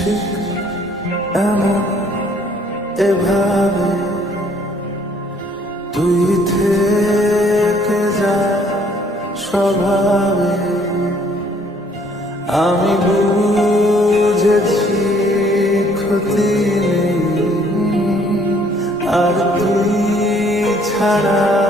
ঠিক এমন এভাবে তুই থেকে যা স্বভাবে। আমি বুঝেছি ক্ষতি আর তুই ছাড়া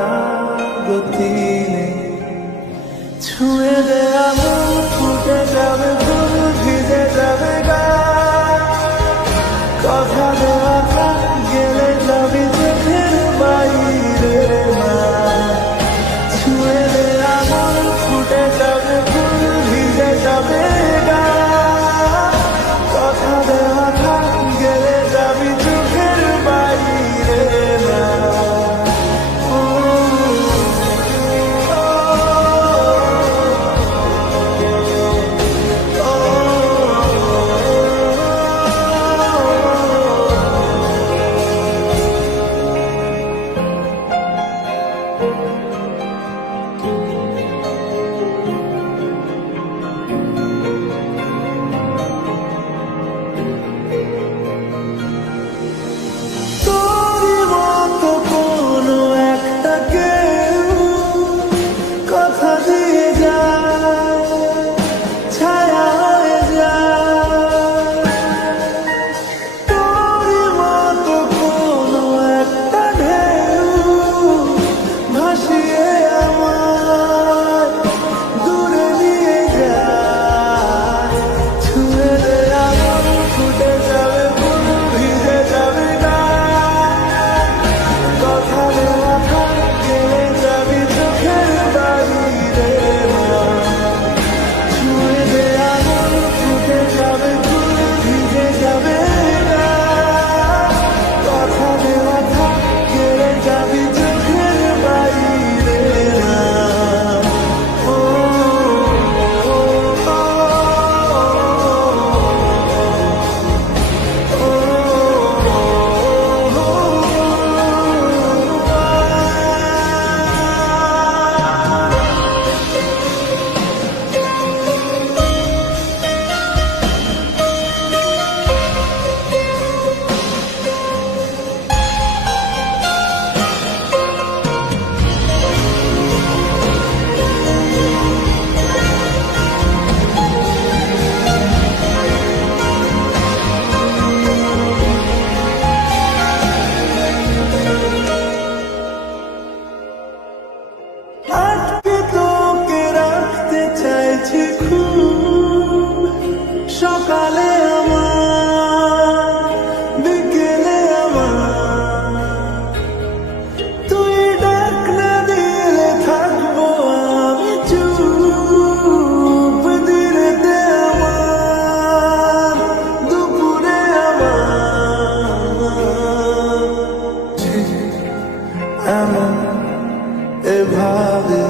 এভাবে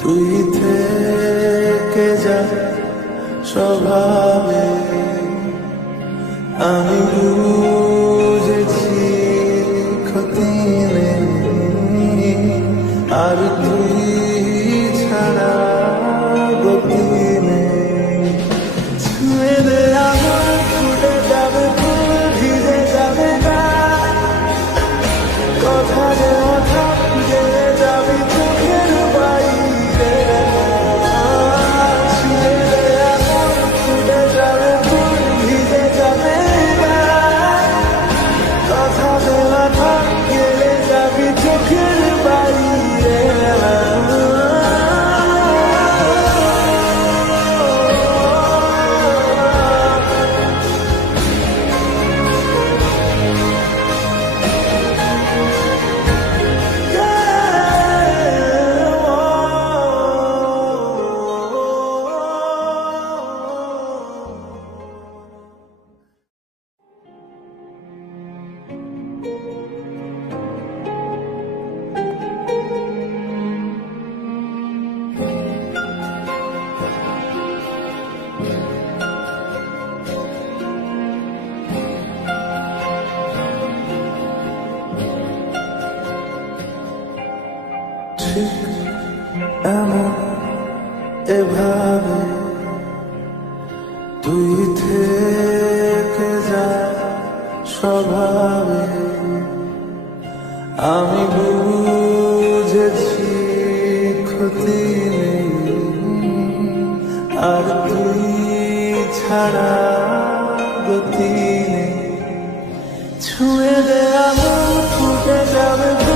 তুই থেকে যা স্বভাবে আমি বুঝেছি ক্ষতি নেই। আর তুই যাবে, তুই থেকে যা স্বভাবে। আমি বুঝেছি ক্ষতি নেই, আর তুই ছাড়া গতি ছুঁয়ে দেয়া ফুটে যাবে